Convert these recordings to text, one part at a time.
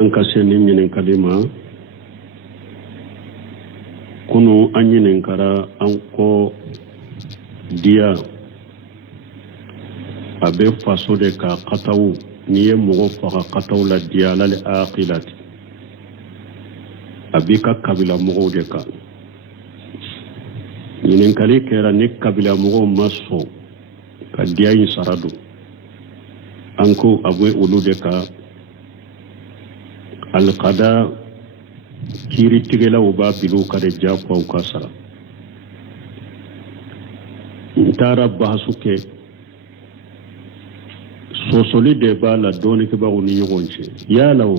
Ankase ni nyinin kalima kunu an nyinin kara an ko diya a bɛ faso de ka kataw n'i ye mɔgɔ faga kataw la diya lali aqilati a b'i ka kabila mɔgɔw de kan ɲininkali kɛra ni kabila mɔgɔw ma sɔn ka diya in sara don an ko a bɛ olu de kan alqada kiri tigelaw b'a bilu ka de jafaw ka sara n taara bahasu kɛ sosoli de b'a la dɔɔnikɛbagaw ni ɲɔgɔn cɛ yala o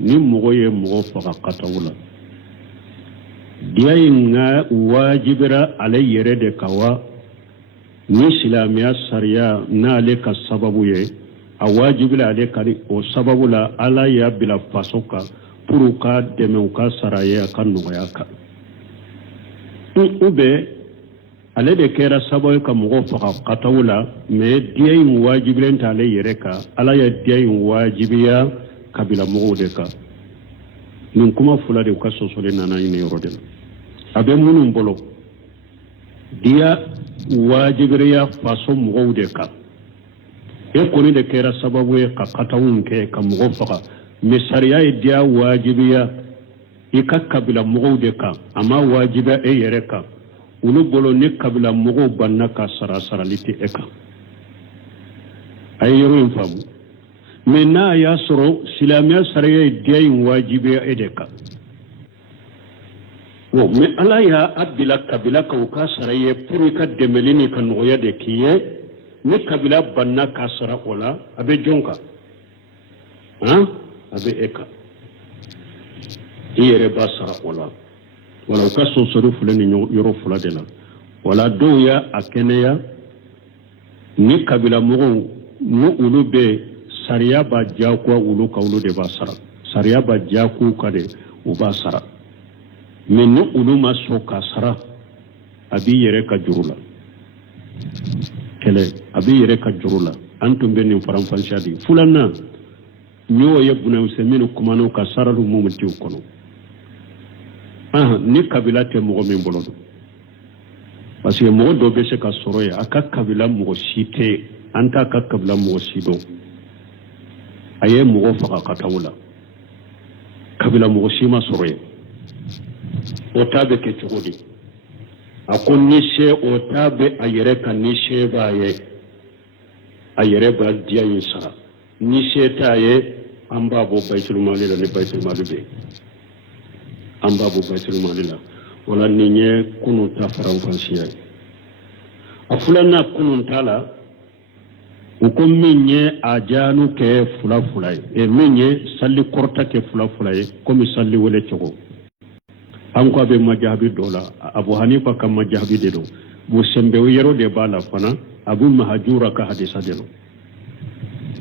ni mɔgɔ ye mɔgɔ faga kataw la diya in ka wajibira ale yɛrɛ de kan wa ni silamɛya sariya n'ale ka sababu ye a wajibila ale kan o sababu la ala y'a bila faso kan pour ka dɛmɛ u ka sara ye a ka nɔgɔya kan ou bien ale de kɛra sababu ka mɔgɔ faga kataw la mais diya in wajibilen t'ale yɛrɛ kan ala ye diya in wajibiya kabila mɔgɔw de kan nin kuma fila de ka sɔsɔli nana ɲini yɔrɔ de la a bɛ minnu bolo diya wajibiriya faso mɔgɔw de kan e kɔni de kɛra sababu ye ka katawun kɛ ka mɔgɔ faga mais sariya ye diya wajibiya i ka kabila mɔgɔw de kan a ma wajibiya e yɛrɛ kan olu bolo ni kabila mɔgɔw banna ka sarali tɛ e kan a ye yɔrɔ in faamu mais n'a y'a sɔrɔ silamɛya sariya ye diya in wajibiya e de kan mais ala y'a bila kabila kan u ka sara ye pour i ka dɛmɛli ni ka nɔgɔya de k'i ye ni kabila banna ka sara o la a bɛ jɔn kan a bɛ e kan i yɛrɛ b'a sara o la wala u ka sɔsɔli filɛ ni yɔrɔ fila de la wala dɔw y'a kɛnɛya ni kabila mɔgɔw ni olu bɛ sariya b'a diyagoya olu kan olu de b'a sara sariya b'a diyagoya ka de u b'a sara mais ni olu ma sɔn ka sara a b'i yɛrɛ ka juru la kɛlɛ a b'i yɛrɛ ka juru la an tun bɛ nin faranfasiya de filanan n y'o ye bunayusɛmini kumana ka sarali minnu t'u kɔnɔ ni kabila tɛ mɔgɔ min bolo don parce que mɔgɔ dɔ bɛ se ka sɔrɔ ye a ka kabila mɔgɔ si tɛ an t'a ka kabila mɔgɔ si dɔn a ye mɔgɔ faga ka taa o la kabila mɔgɔ si ma sɔrɔ ye o t'a bɛ kɛ cogo di a ko ni se o t'a bɛ a yɛrɛ kan ni se b'a ye a yɛrɛ b'a diya in sara ni se t'a ye an b'a bɔ bayitulmali la ni bayitulmali bɛ an b'a bɔ bayitulmali la wala nin ye kunun ta faranfasiya ye a filanan kunun ta la u ko min ye a jaanu kɛ fila ye min ye sali kɔrɔta kɛ fila ye komi sali wele cogo an ko a bɛ majahabi dɔ la abu hanifa ka majahabi de don bu sɛnbɛw yɛrɛ de b'a la fana abu mahajura ka hadisa de don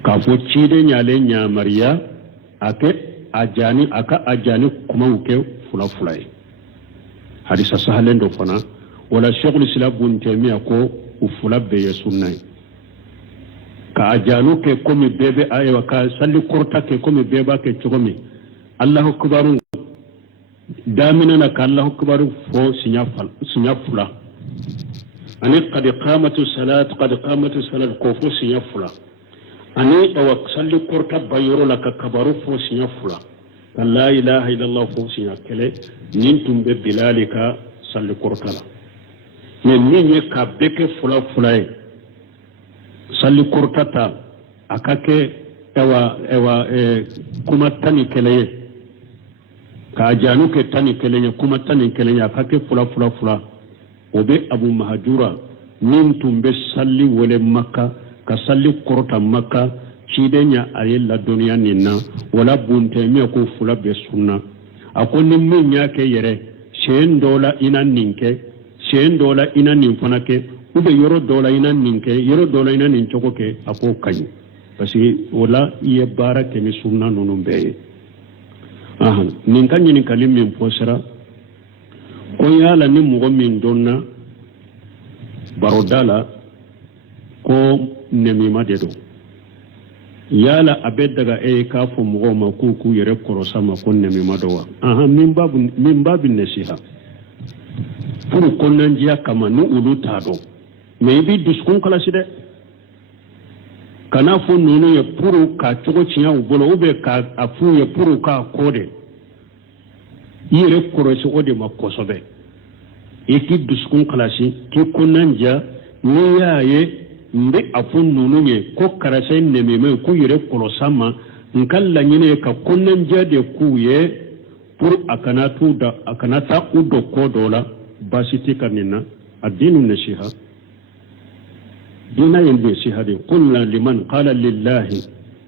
k'a fɔ ciden y'ale ɲamariya a kɛ a ka a jaani kumaw kɛ fila ye hadisa sahalen dɔ fana wala sheikhul islam ibn taymiya ko u fila bɛɛ ye sunna ye ka a jaanu kɛ komi bɛɛ bɛ ayiwa ka sali kɔrɔta kɛ komi bɛɛ b'a kɛ cogo min allahu akbar damina na ka allahu akbar fɔ siɲɛ fila ani qad qamatu salat ko fɔ siɲɛ fila ani awa sali kɔrɔta ba yɔrɔ la ka kabaru fɔ siɲɛ fila ka la ilaha illallah fɔ siɲɛ kɛlɛ nin tun bɛ bilali ka sali kɔrɔta la mais min ye ka bɛɛ kɛ fila ye sali kɔrɔta ta a ka kɛ kuma tan ni kɛlɛ ye k'a jaanu kɛ tan ni kɛlɛ ye kuma tan ni kɛlɛ ye a ka kɛ fila o bɛ abu mahajura min tun bɛ sali wele maka ka sali kɔrɔta maka ciden ya a ye ladɔnniya nin na wala buntɛmɛ ko fila bɛ sunna a ko ni min y'a kɛ yɛrɛ siyɛn dɔw la i na nin kɛ siyɛn dɔw la i na nin fana kɛ ou bien yɔrɔ dɔw la i na nin kɛ yɔrɔ dɔw la i na nin cogo kɛ a k'o ka ɲi parce que o la i ye baara kɛ ni sunna ninnu bɛɛ ye nin ka ɲininkali min fɔsira ko yala ni mɔgɔ min dɔnna baroda la ko nɛmima de don yala abed daga ka fo mo ma ku yere korosa ma konne mi madowa aha min babu nasiha pour konnan jiya kama nu ulu tado mais bi duskun kala side kana fo nunu ye pour ka cogo ciya u bolo ube ka afu ye pour ka kode yere korosi ode ma kosobe ki duskun kala si ki konnan jiya ni yaye mbe afun nunu ye ko karase nememe ku yere kolosama nkalla nyine ka konnan jade ku ye pour akanata udo kodola basiti kanina adinu nasiha dina yin nasiha de qulna liman qala lillahi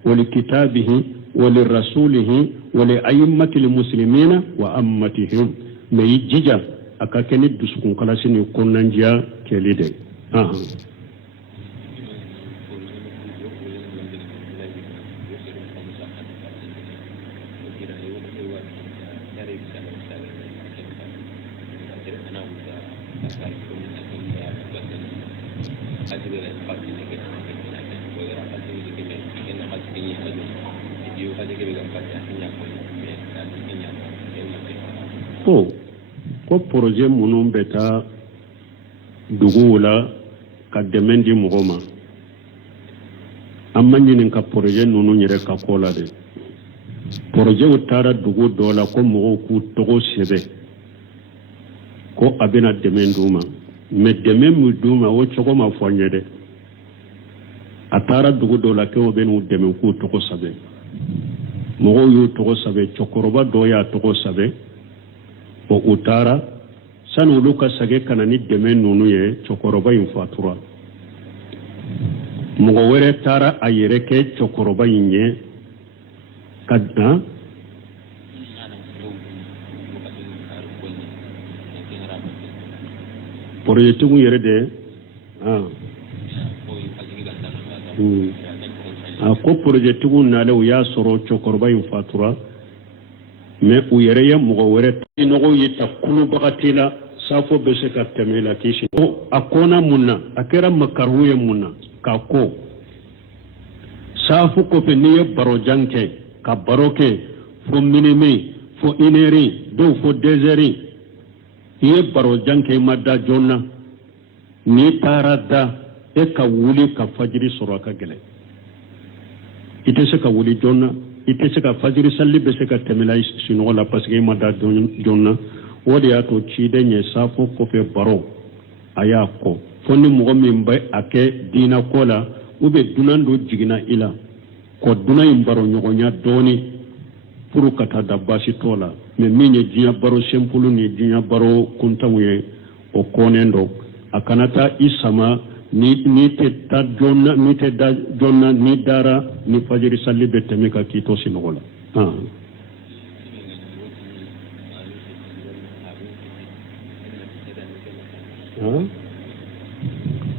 wa likitabihi wa lirrasulihi wa li aimmatil muslimina wa ammatihim me jija akakeni duskun kala sini konnan jiya kelide ko projet munun beta dugu la ka dɛmɛ di mɔgɔ ma an ma ɲinin ka projet nunu yɛrɛ ka ko la de projet taara dugu dɔ la ko mɔgɔw k'u tɔgɔ sɛbɛ ko a bɛna dɛmɛ d'u ma mais dɛmɛ min d'u ma o cogo ma fɔ n ye dɛ a taara dugu dɔ la k'o bɛ n'u dɛmɛ k'u tɔgɔ sɛbɛ mɔgɔw y'u tɔgɔ sɛbɛ cɛkɔrɔba dɔ y'a tɔgɔ sɛbɛ o u taara sani olu ka sage kana ni dɛmɛ ninnu ye cɛkɔrɔba in fatura mɔgɔ wɛrɛ taara a yɛrɛ kɛ cɛkɔrɔba in ye ka dan porojɛtigiw yɛrɛ de a ko porojɛtigiw nalen u y'a sɔrɔ cɛkɔrɔba in fatura mais u yɛrɛ ye mɔgɔ wɛrɛ nɔgɔw ye ta kulubagati la safo bɛ se ka tɛmɛ la k'i si a kɔnna mun na a kɛra makaru ye mun na k'a ko safu kɔfɛ n'i ye barojan kɛ ka baro kɛ fo minimi fo ineri dɔw fo dezeri i ye barojan kɛ i ma da joona n'i taara da e ka wuli ka fajiri sɔrɔ a ka gɛlɛn i tɛ se ka wuli joona i tɛ se ka fajiri salli bɛ se ka tɛmɛ la sunɔgɔ la parce que i ma da joona o de y'a to ciden ye safo kɔfɛ baro a y'a kɔ fo ni mɔgɔ min bɛ a kɛ diina ko la ou bien dunan dɔ jiginna i la kɔ dunan in baro ɲɔgɔnya dɔɔni pour ka taa da baasi t'o la mais min ye diɲɛ baro simple ni diɲɛ baro kuntanw ye o kɔnnen dɔ a kana taa i sama ni tɛ da joona ni dara ni fajiri salli bɛ tɛmɛ ka k'i to sunɔgɔ la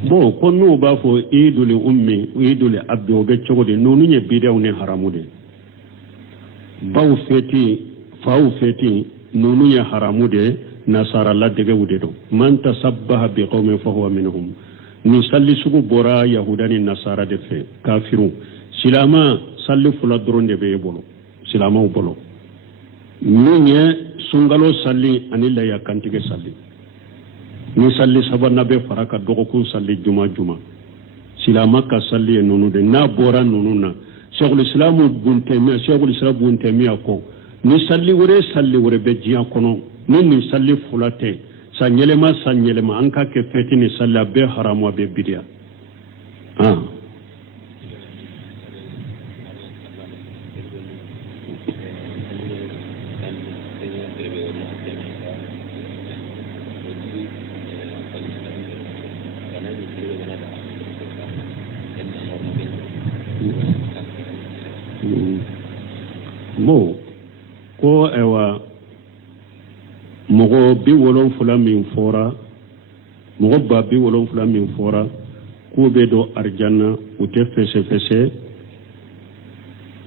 bon ko n'u b'a fɔ idul ummi idul abdi o bɛ cogo di ninnu ye bidaw ni haramu de baw feti faw feti ninnu ye haramu de nasara ladegew de don man tasabbaha bi qawmin fa huwa minhum ni salli sugu bɔra yahuda ni nasara de fɛ kafiru silama salli fula dɔrɔn de bɛ e bolo silamaw bolo min ye sunkalo salli ani laya kantigɛ salli ni salli sabanan bɛ fara ka dɔgɔkun salli juma silama ka salli ye ninnu de n'a bɔra ninnu na sheikhul islam buntɛmiya kɔ ni salli wɛrɛ bɛ diɲɛ kɔnɔ ni nin salli fula tɛ san yɛlɛma an ka kɛ fɛti ni salli a bɛɛ haramu a bɛ bidiya bon ko ewa mɔgɔ 70 min fɔra mɔgɔ 70 min fɔra k'u bɛ don arjanna u tɛ fɛsɛfɛsɛ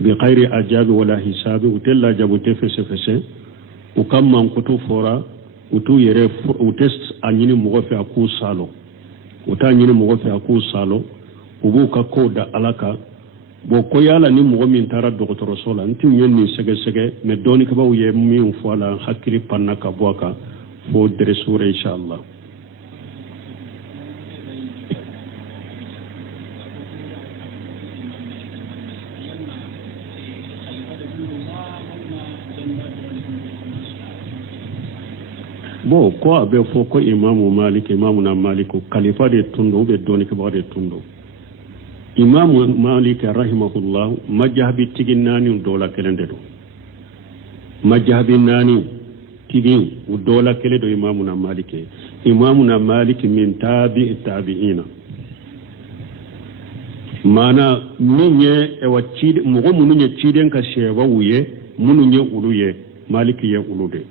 bi khayri ajabi wala hisabi u tɛ lajabu u tɛ fɛsɛfɛsɛ u ka mankutu fɔra u t'u yɛrɛ u tɛ a ɲini mɔgɔ fɛ a k'u salo u t'a ɲini mɔgɔ fɛ a k'u salo u b'u ka kow da ala kan bo ko yala ni mo min tara docteur sola ntin yen ni sege sege me doni ka baw ye min fola hakiri panna ka boka fo dere sura inshallah bo ko abe fo ko imamu na malik khalifa de tundo be doni ka baw de tundo imamu malik rahimahullah majhabi tiginani dola kelende do majhabi nani tigin dola kele do imamu na malik min tabi'ina mana minye e wacide mugo munye ciden ka sheba wuye munye uluye malik ye ulude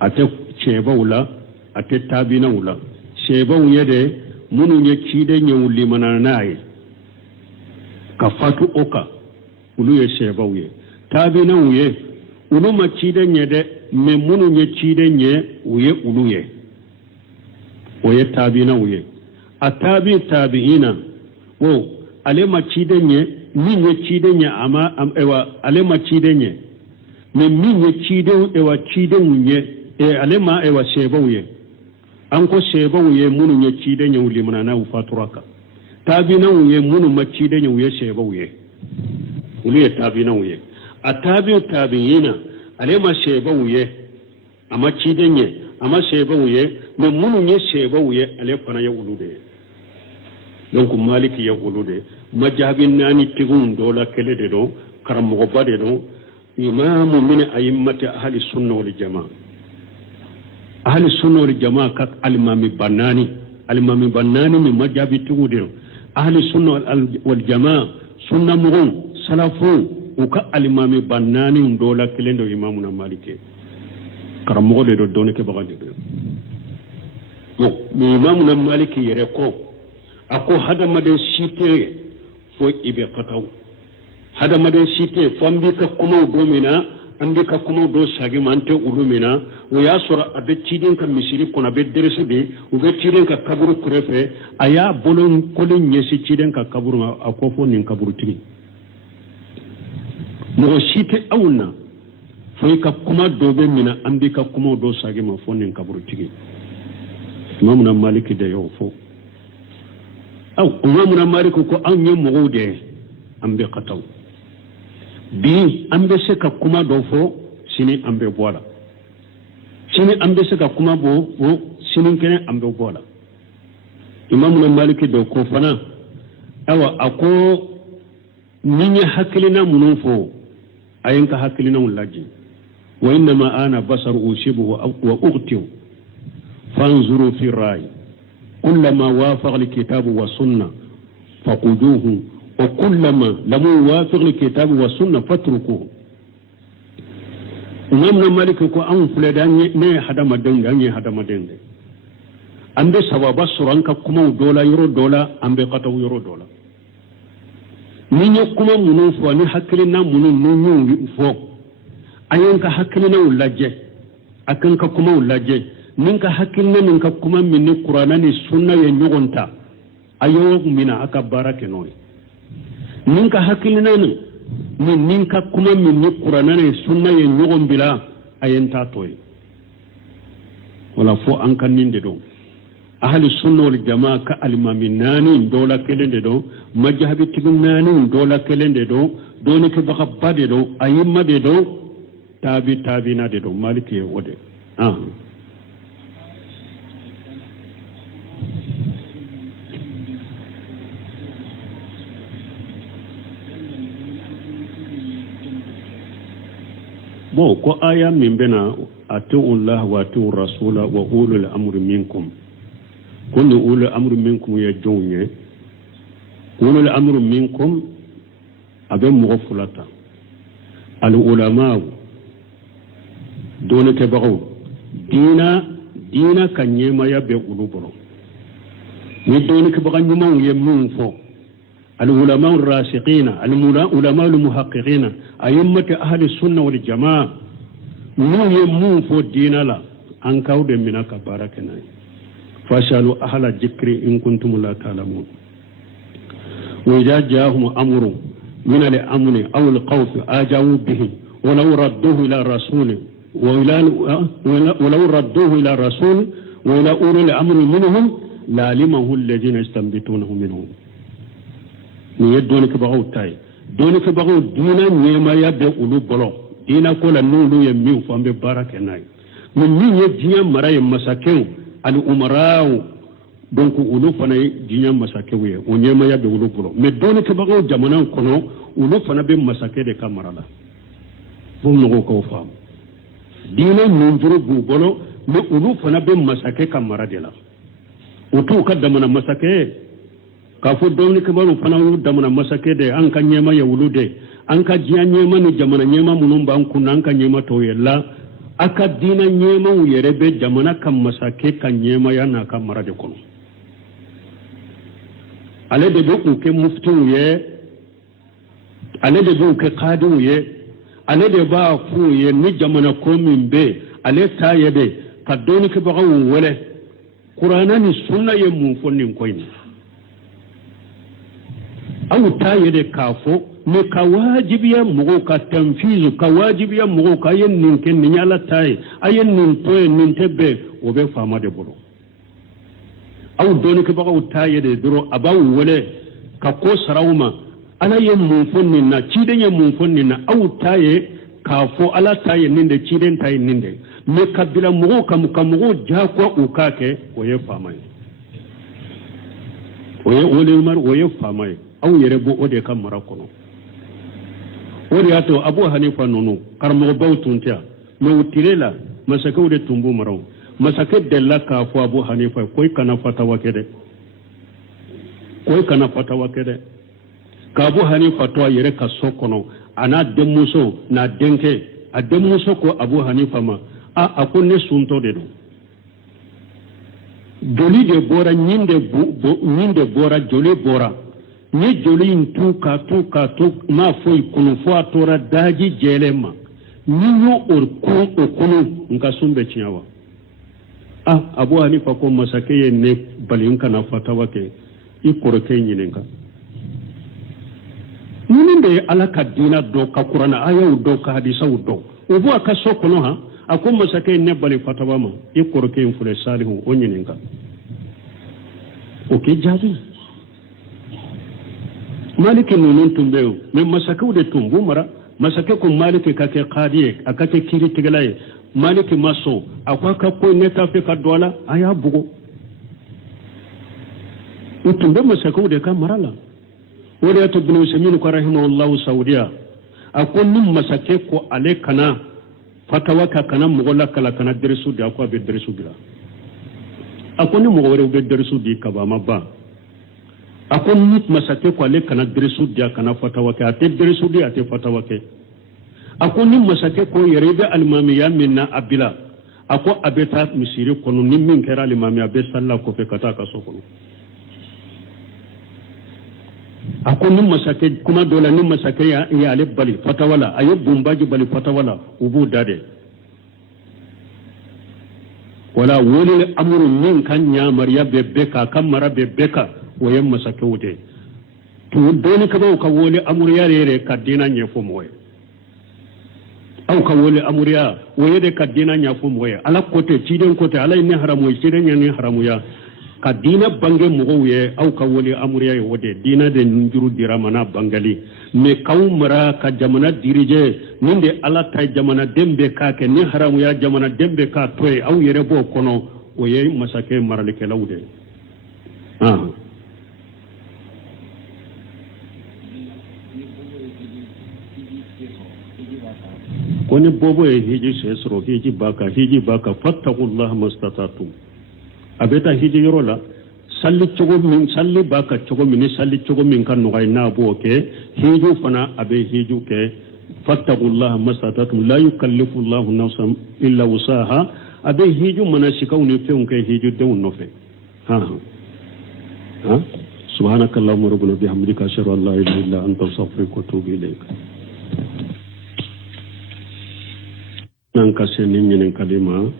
ate sheba wula ate tabina wula sheba wuye de munye ciden ye wuli mananaye ka fatu oka uluye sheba wuye tabina wuye uluma ciden ye de me munye ciden ye wuye uluye oye tabina wuye atabi tabi'ina wo alema cidenye minye cidenye ama ewa alema cidenye me minye ciden ewa cidenye alema ewa shebawye anko shebawye munu nye cidenye ulimana na ufaturaka tabina uye munu ma cidenye uye shebawye uliye tabina uye atabi tabiyina alema shebawye ama cidenye ama shebawye me munu nye shebawye alefana ya ulude donc maliki ya ulude majhabin nani tigun dola kele de do karamogo bade do imamu min a'immati ahli sunna wal jamaa kat al-imami bannani min majhabi tigu de ahli sunna wal jamaa sunna mugun salafu uka al-imami bannani dola kele do imamu na maliki karamogo de do doni ke bagade do imamu na maliki yere ko ako hadamaden site fo ibe kataw hadamaden site fo ambi ka kuma domina ambi ka kuma do sagi mante ulumina o ya sura abe tidin ka misiri kona be derese be o be tidin ka kaburu kurefe aya bolon kolin nyesi tidin ka kaburu ako fo nin kaburu tigi mo site awna fo ka kuma do be mina ambi ka kuma do sagi ma fo nin kaburu tigi mamuna maliki de yo fo aw umamuna mariku ko an yi mugude ambe qataw bi ambe se ka kuma do fo sini ambe bola sini ambe se ka kuma bo sini kene ambe bola imamuna maliki do ko fana awa ako ninya hakilina munun fo ayanka hakilina ulaji wa inma ana basar ushibu wa ughtiu fanzuru fi rai كلما وافق الكتاب والسنة فقدوه وكلما لم يوافق الكتاب والسنة فاتركوه إمامنا مالك كو أن فلدان نه حدا مدن غني حدا مدن أمب سبب سرانك كما دولا يرو دولا أمب قطو يرو دولا نيني كما منو فو ني حكلنا منو نيو فو أينك حكلنا ولاجه أكنك كما ولاجه ninka hakilna ninka kuma minni qur'ana ni sunna ye nyogonta ayo mina aka barake noy ninka hakilna ni ninka kuma minni qur'ana ni sunna ye nyogon bila ayenta toy wala fo an kan ninde do ahli sunna wal jamaa ka alimaminani dola kelende do majhabi tigunani dola kelende do doni ke baka bade do ayimma de do tabina de do maliki wode bo ko aya min bena atu Allah wa atu rasula wa ulul amri minkum kullu ulul amri minkum ya jonye ulul amri minkum abe mughfulata al ulama dole ke bago dina kanyema ya be uluboro ni dole ke bago nyuma ye mun fo العلماء الراسخين العلماء المحققين أئمة أهل السنة والجماعة من يمون فو الدين لا أنكاو دمنا كباركنا فاسألوا أهل الذكر إن كنتم لا تعلمون وإذا جاءهم أمر من الأمن أو الخوف آجوا به ولو ردوه إلى الرسول ولو ردوه إلى الرسول وإلى أولي الأمر منهم لعلمه الذين يستنبطونه منهم نيدونك بغو تاي دونك بغو دينا نيما يبدأ أولو بلو دينا كولا نولو يميو فهم ببارك ناي من مين يجيا مراي مساكين الأمراء donc ulu fana jinya masake we o nyema ya be ulu bulo me doni ke bago jamana kono ulu fana be masake de kamara la bo no ko fam dina nunjuru bu bolo me ulu fana be masake kamara de la o to ka damana masake ka fo doni ke bago fana ulu damana masake de an ka nyema ya ulu de an ka jinya nyema ni jamana nyema munun ban kun an ka nyema to yella aka dina nyema u yere be jamana kam masake ka nyema ya na kamara de kono ale de do ke muftu ye ale de do ke qadu ye ale de ba fu ye ni jamana ko min be ale ta ye de ka doni ke baga wole qur'ana ni sunna ye mu fonni ko ni aw ta ye de ka fo ne ka wajibiya mu ka tanfizu ka wajibiya mu ka yen nin ken ni nyala tay ayen nin to nin tebbe o be fama de bolo aw doni ke baga utaye de duro abaw wole ka ko sarawma ala yen mun fonni na ciden yen mun fonni na aw taye ka fo ala taye ninde ciden taye ninde me kabila mugo kam ja ko o kake o ye famay o ye wole mar o ye famay aw yere bo ode kam mara kono ori ato abu hanifa nono karmo bawtuntia me utirela masaka de tumbu maraw masake della ka fo abu hanifa koy kana fatawa kede ka abu hanifa to yere ka sokono ana demuso na denke a demuso ko abu hanifa ma akonne sunto de do joli de bora nyinde bora joli bora ni joli intuka ma foi kunu fo atora daji jelema ni yo okunu nka sumbe chinyawa abu hanifa ko masake ye ne balin kana fatawa ke I koroke nyinenka ninde ala ka dina do ka qur'ana aya do ka hadisa do obo aka sokono ha akon masake ne balin fatawa ma I koroke infule salihu o nyinenka o ke jaji maliki nunun tumbeo me masake de tumbu mara masake ko maliki ka ke qadiye akate kiri tigalaye maliki maso akwa ka ko ne ta fe ka dola aya bugo utumbe masaka de ka marala wala ya tubnu samin ko rahimahullahu saudiya akon nim masake ko ale kana fatawa ka kana mugola kala kana derisu da ko be derisu bila akon ni mugore be derisu di ka ba mabba akon nit masake ko ale kana derisu dia kana fatawa ka te derisu di ate fatawa ke ako ni masake ko yerebe almamiya minna abila ako abeta misiri kono ni min kera almamiya be salla ko fe kata ka sokono ako ni masake kuma dola ni masake ya ale bali fatawala ayo bumbaji bali fatawala ubu dade wala woni amuru min kan nya mariya bebeka kan mara bebeka wayen masake wude to doni ka ba ka woni amuru ya rere ka dina nye fo moye aw ka wole amuriya woyede ka dina nya fo moye ala kote ciden kote ala ne haramu ciden nya ne haramu ya ka dina bange mo ye aw ka wole amuriya ye wode dina de njuru diramana bangali me kawmara ka jamana dirije ninde ala tay jamana dembe ka ke ne haramu ya jamana dembe ka toy aw yere bo kono woye masake marale ke lawde koni bobo e hiji sesro hiji baka fattaqullaha mastata'tum abeta hiji yorola salli chogo min salli baka chogo min salli chogo min kan no na bo ke hiju fana abe hiju ke fattaqullaha mastata'tum la yukallifu Allahu nafsan illa wusaha abe hiju manashikauni feun ke hiju de no fe subhanakallahumma rabbana bihamdika ashhadu an la ilaha illa anta astaghfiruka wa atubu ilayk nan kase ni nyinen kalima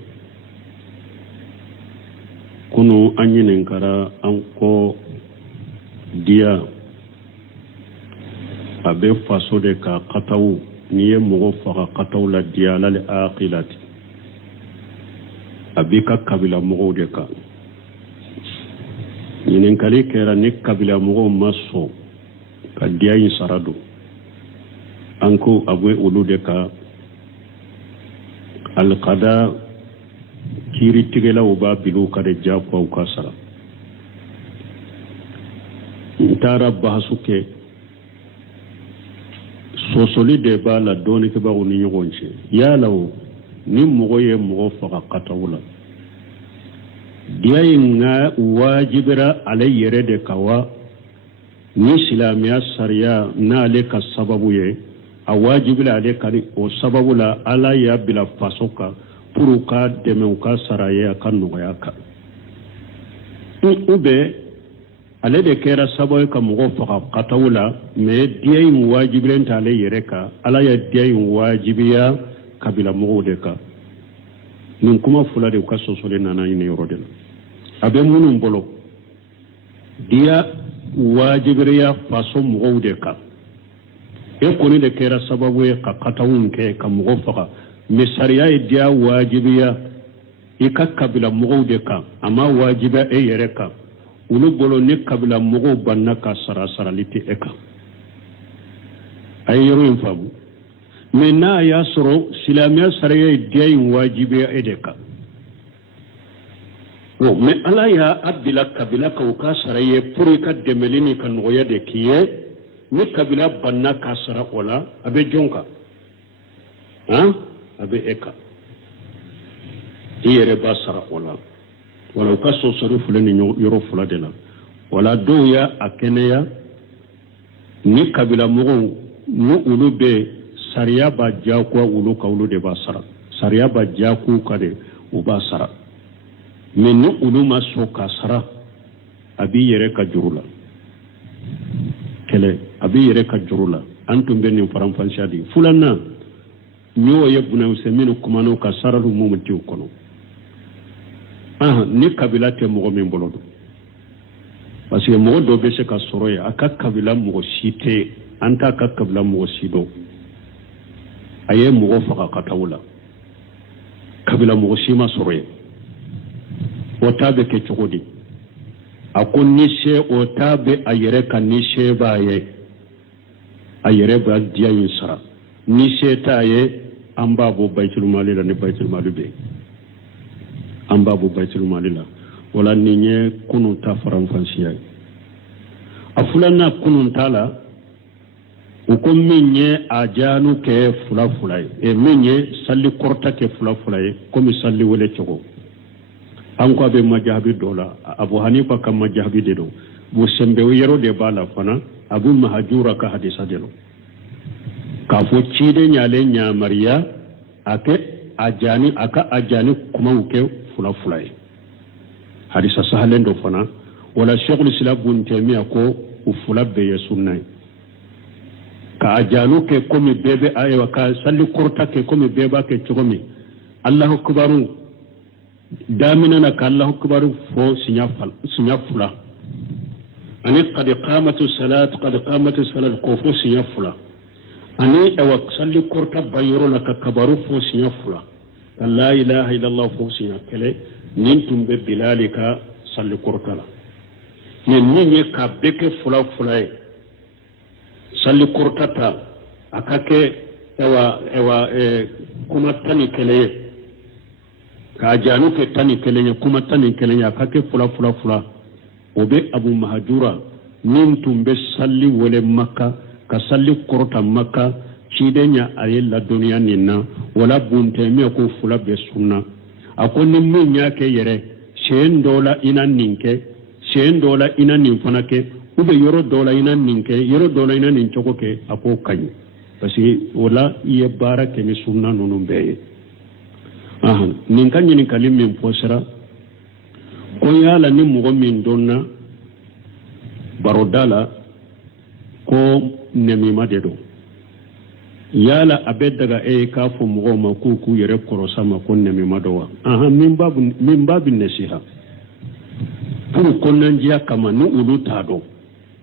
kunu anyinen kara anko dia abe faso de ka qatawu ni ye mogo faga qatawu la diyala li aqilati abi ka kabila mogo de ka ɲininkali kɛra ni kabila mogo ma sɔn ka diya in sara don an ko a bɛ olu de ka alqada kiiritigɛlaw b'a biliw ka de jagoyaw ka sara n taara bahasu kɛ sɔsɔli de b'a la dɔɔnikɛbagaw ni ɲɔgɔn cɛ yala o ni mɔgɔ ye mɔgɔ faga kataw la diya in ka wajibira ale yɛrɛ de ka wa ni silamɛya sariya n'ale ka sababu ye a wajibila ale ka o sababu la ala y'a bila faso kan pour ka dɛmɛ u ka sara ye a ka nɔgɔya kan ou bien ale de kɛra sababu ye ka mɔgɔ faga kataw la mais diya in wajibilen tɛ ale yɛrɛ kan ala ye diya in wajibiya kabila mɔgɔw de kan nin kuma fila de u ka sɔsɔli nana ɲini yɔrɔ de la a bɛ minnu bolo diya wajibiriya faso mɔgɔw de kan e kɔni de kɛra sababu ye ka katawun kɛ ka mɔgɔ faga mais sariya ye diya wajibiya i ka kabila mɔgɔw de kan a ma wajibiya e yɛrɛ kan olu bolo ni kabila mɔgɔw banna ka sarali tɛ e kan a ye yɔrɔ in faamu mais n'a y'a sɔrɔ silamɛya sariya ye diya in wajibiya e de kan mais ala y'a bila kabila ka u ka sara ye pour i ka dɛmɛli ni ka nɔgɔya de k'i ye ni kabila banna ka sara o la a bɛ jɔn kan a bɛ e kan i yɛrɛ b'a sara o la wala u ka sɔsɔli filɛ ni yɔrɔ fila de la wala dɔw y'a kɛnɛya ni kabila mɔgɔw ni olu bɛ sariya b'a diyagoya olu ka olu de b'a sara sariya b'a diyagoya ka de u b'a sara mais ni olu ma sɔn ka sara a b'i yɛrɛ ka juru la kɛlɛ a b'i yɛrɛ ka juru la an tun bɛ nin faranfasiya de filanan n y'o ye bunahusɛ minnu kumana ka sarali minnu tɛ u kɔnɔ ni kabila tɛ mɔgɔ min bolo don parce que mɔgɔ dɔ bɛ se ka sɔrɔ yen a ka kabila mɔgɔ si tɛ an t'a ka kabila mɔgɔ si dɔn a ye mɔgɔ faga ka taa la kabila mɔgɔ si ma sɔrɔ yen o t'a bɛ kɛ cogo di a ko ni se o t'a bɛ a yɛrɛ kan ni se b'a ye a yɛrɛ b'a diya in sara ni se t'a ye an b'a bɔ bayitulmali la ni bayitulmali bɛ yen an b'a bɔ bayitulmali la wala nin ye kunun ta faranfasiya ye a filanan kunun ta la u ko min ye a jaanu kɛ fila fila ye min ye sali kɔrɔta kɛ fila fila ye komi sali wele cogo an ko a bɛ majahabi dɔ la abu hanifa ka majahabi de don bu sɛnbɛw yɛrɛ de b'a la fana abu mahajura ka hadisa de don k'a fɔ ciden y'ale ɲamariya a ka a jaani kumaw kɛ fila fila ye hadisa sahalen dɔ fana wala sheikhul islam ibn taymiya ko u fila bɛɛ ye sunna ye ka a jaanu kɛ komi bɛɛ bɛ ayiwa ka sali kɔrɔta kɛ komi bɛɛ b'a kɛ cogo min allahu akbaru damina na ka allahu akbaru fɔ siɲɛ fila ani qad qamatu salat ko fɔ siɲɛ fila ani awa sali kɔrɔta ban yɔrɔ la ka kabaru fɔ siɲɛ fila ka la ilaha illallah fɔ siɲɛ kɛlɛ nin tun bɛ bilali ka sali kɔrɔta la mais min ye ka bɛɛ kɛ fila fila ye sali kɔrɔta ta a ka kɛ kuma tan ni kɛlɛ ye k'a jaanu kɛ tan ni kelen ye kuma tan ni kelen ye a ka kɛ fila o bɛ abu mahajura min tun bɛ sali wele maka ka sali kɔrɔta maka ciden ya a ye ladɔnniya nin na wala buntɛmɛ ko fila bɛ sunna a ko ni min y'a kɛ yɛrɛ siyɛn dɔw la i na nin kɛ siyɛn dɔw la i na nin fana kɛ ou bien yɔrɔ dɔw la i na nin kɛ yɔrɔ dɔw la i na nin cogo kɛ a k'o ka ɲi parce que o la i ye baara kɛ ni sunna ninnu bɛɛ ye nin ka ɲininkali min fɔsira ko yala ni mɔgɔ min dɔnna baroda la ko nɛmima de don yala a bɛ daga e k'a fɔ mɔgɔw ma k'u yɛrɛ kɔrɔsa ma ko nɛmima dɔ wa min b'a bi nasiha pour kɔnɔnandiya kama ni olu t'a dɔn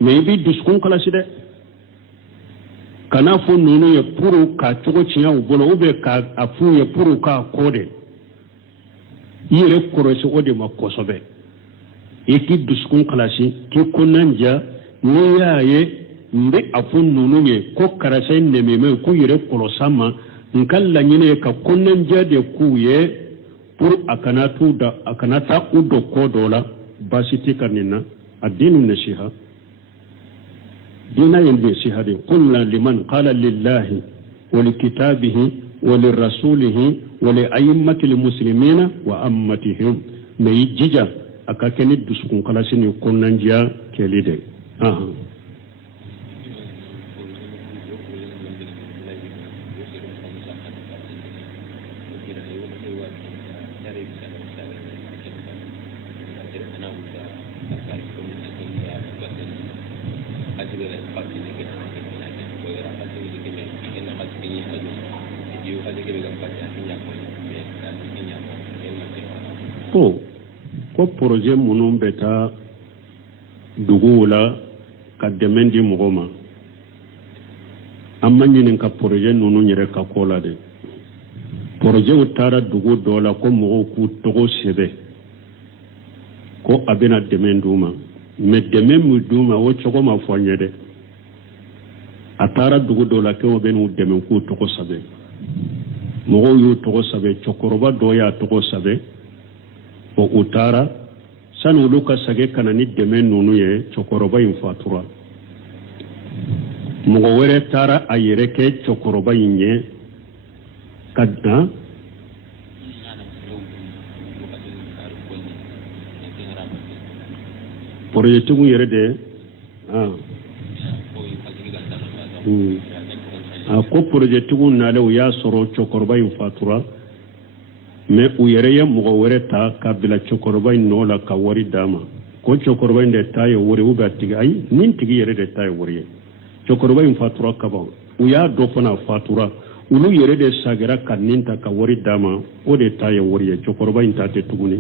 mais i b'i dusukun kɔlɔsi dɛ kana fo nunu ye puru ka cogo tiɲɛ u bolo ou bien ka a fu ye puru ka ko de i yɛrɛ kɔlɔsi o de ma kosɛbɛ i k'i dusukun kalasi k'i konnan ja n'i y'a ye n bɛ a fɔ ninnu ye ko karisa ye nɛmɛmɛ k'u yɛrɛ kɔlɔsa ma n ka laɲini ye ka konnan ja de k'u ye pour a kana taa u dɔ kɔ dɔ la baasi tɛ ka nin na a diinu nasiha diina ye nasiha de qulna liman qala lillahi wa likitabihi wa lirasulihi wa li a'immati lmuslimina wa ammatihim mais i jija a ka kɛ ni dusukun kalasi ni konnan ja kɛli de ko projet minnu bɛ taa duguw la ka dɛmɛ di mɔgɔw ma an ma ɲini ka projet ninnu yɛrɛ ka ko la de projets taara dugu dɔ la ko mɔgɔw k'u tɔgɔ sɛbɛn ko a bɛna dɛmɛ d'u ma mais dɛmɛ min d'u ma o cogo ma fɔ n ye dɛ a taara dugu dɔ la k'o bɛ n'u dɛmɛ k'u tɔgɔ sɛbɛn mɔgɔw y'u tɔgɔ sɛbɛn cɛkɔrɔba dɔ y'a tɔgɔ sɛbɛn u taara sani olu ka segin ka na ni dɛmɛ ninnu ye cɛkɔrɔba in fatura mɔgɔ wɛrɛ taara a yɛrɛ kɛ cɛkɔrɔba in ye ka dan porojɛtigiw yɛrɛ de a ko porojɛtigiw nalen u y'a sɔrɔ cɛkɔrɔba in fatura mais u yɛrɛ ye mɔgɔ wɛrɛ ta ka bila cɛkɔrɔba in nɔ la ka wari d'a ma ko cɛkɔrɔba in de ta ye wari ou bien tigi ayi nin tigi yɛrɛ de ta ye wari ye cɛkɔrɔba in fatura kaban u y'a dɔ fana fatura olu yɛrɛ de sagera ka nin ta ka wari d'a ma o de ta ye wari ye cɛkɔrɔba in ta tɛ tuguni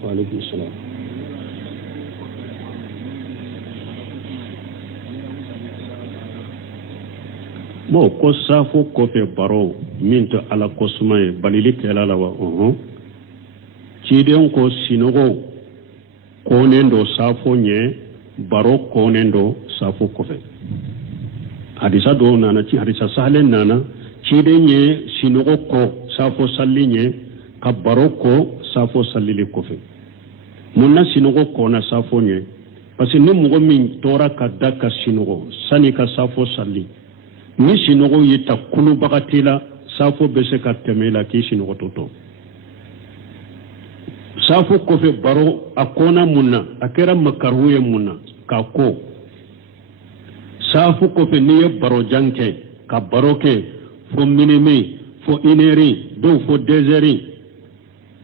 waalaikum salam bon ko safo kɔfɛ baro min tɛ ala kosuma ye balili kɛla la wa ciden ko sinɔgɔw kɔnen dɔ safo ɲɛ baro kɔnen dɔ safo kɔfɛ hadisa dɔw nana hadisa sahalen nana ciden ye sinɔgɔ kɔ safo salli ɲɛ ka baro kɔ safo sallili kɔfɛ mun na sinɔgɔ kɔna safo ɲɛ parce que ni mɔgɔ min tora ka da ka sinɔgɔ sani ka safo salli ni sinɔgɔ ye ta kulubagati la safo bɛ se ka tɛmɛ la k'i sinɔgɔ tɔtɔ safo kɔfɛ baro a kɔna mun na a kɛra makaruhu ye mun na ka ko safo kɔfɛ n'i ye barojan kɛ ka baro kɛ fo minimi fo 1 heure dɔw fo 2 heures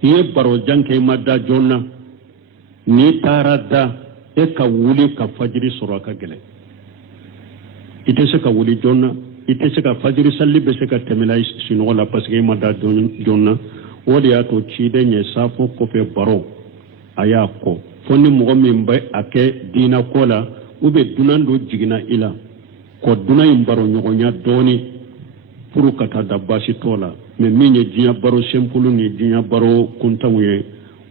i ye barojan kɛ i ma da joona n'i taara da e ka wuli ka fajiri sɔrɔ a ka gɛlɛn i tɛ se ka wuli joona i tɛ se ka fajiri salli bɛ se ka tɛmɛ la sinɔgɔ la parce que i ma da joona o de y'a to ciden ye safo kɔfɛ baro a y'a kɔ fo ni mɔgɔ min bɛ a kɛ diina ko la ou bien dunan dɔ jiginna i la kɔ dunan in baro ɲɔgɔnya dɔɔni pour ka taa da baasi t'o la mais min ye diɲɛ baro simple ni diɲɛ baro kuntanw ye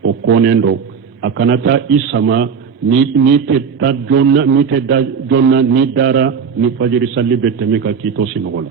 o kɔnen dɔ a kana taa i sama ni tɛ da joona ni dara ni fajiri salli bɛ tɛmɛ ka k'i to sinɔgɔ la